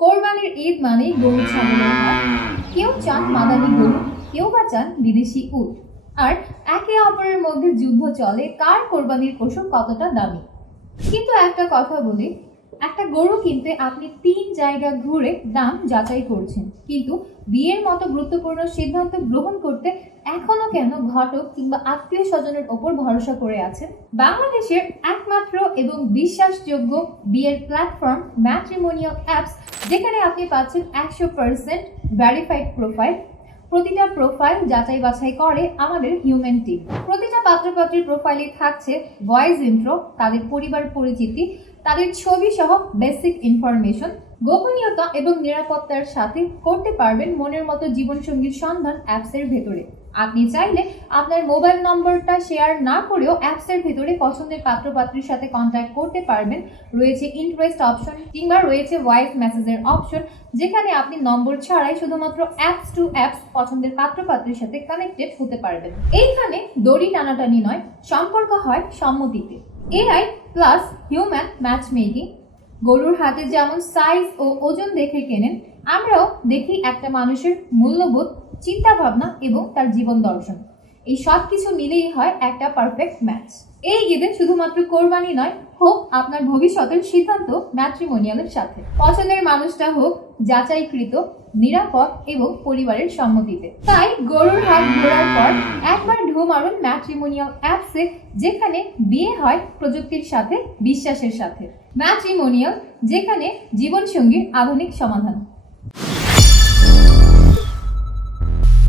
কোরবানির ঈদ মানেই গরু ছাগলের হাট। কেউ চান মাদানী গরু, কেউ বা চান বিদেশি উট। আর একে অপরের মধ্যে যুদ্ধ চলে কার কোরবানির পশু কতটা দামি। কিন্তু একটা কথা বলি, একটা গরু কিনতে আপনি 3 জায়গা ঘুরে দাম যাচাই করছেন, কিন্তু বিয়ের মতো গুরুত্বপূর্ণ সিদ্ধান্ত গ্রহণ করতে এখনো কেন ঘটক কিংবা আত্মীয় স্বজনের ওপর ভরসা করে আছেন? বাংলাদেশের একমাত্র এবং বিশ্বাসযোগ্য বিয়ের প্ল্যাটফর্ম ম্যাট্রিমোনিয়াল অ্যাপস, যেখানে আপনি পাচ্ছেন 100% ভেরিফাইড প্রোফাইল। প্রতিটা প্রোফাইল যাচাই বাছাই করে আমাদের হিউম্যান টিম। প্রতিটা পাত্রপাত্রীর প্রোফাইলে থাকছে ভয়েস ইন্ট্রো, তাদের পরিবার পরিচিতি, তাদের ছবি সহ বেসিক ইনফরমেশন। গোপনীয়তা এবং নিরাপত্তার সাথে করতে পারবেন মনের মতো জীবনসঙ্গীর সন্ধান অ্যাপসের ভেতরে। আপনি চাইলে আপনার মোবাইল নম্বরটা শেয়ার না করেও অ্যাপসের ভেতরে পছন্দের পাত্রপাত্রীর সাথে কন্ট্যাক্ট করতে পারবেন। রয়েছে ইন্টারেস্ট অপশন কিংবা রয়েছে ভয়েস মেসেজের অপশন, যেখানে আপনি নম্বর ছাড়াই শুধুমাত্র অ্যাপস টু অ্যাপস পছন্দের পাত্রপাত্রীর সাথে কানেক্টেড হতে পারবেন। এইখানে দড়ি টানাটানি নয়, সম্পর্ক হয় সম্মতিতে। AI plus human match making. গরুর হাতে যেমন সাইজ ও ওজন দেখে কেনেন, আমরাও দেখি একটা মানুষের মূল্যবোধ, চিন্তা ভাবনা এবং তার জীবন দর্শন। এই সব কিছু মিলেই হয় একটা পারফেক্ট ম্যাচ। এই ঈদে শুধুমাত্র কোরবানি নয়, হোক আপনার ভবিষ্যতের সিদ্ধান্ত ম্যাট্রিমোনিয়ালের সাথে। পছন্দের মানুষটা হোক যাচাইকৃত, নিরাপদ এবং পরিবারের সম্মতিতে। তাই গরুর হাট ঘোরার পর একবার ঢু মারুন ম্যাট্রিমোনিয়াল অ্যাপসে, যেখানে বিয়ে হয় প্রযুক্তির সাথে, বিশ্বাসের সাথে। ম্যাট্রিমোনিয়াল, যেখানে জীবনসঙ্গীর আধুনিক সমাধান।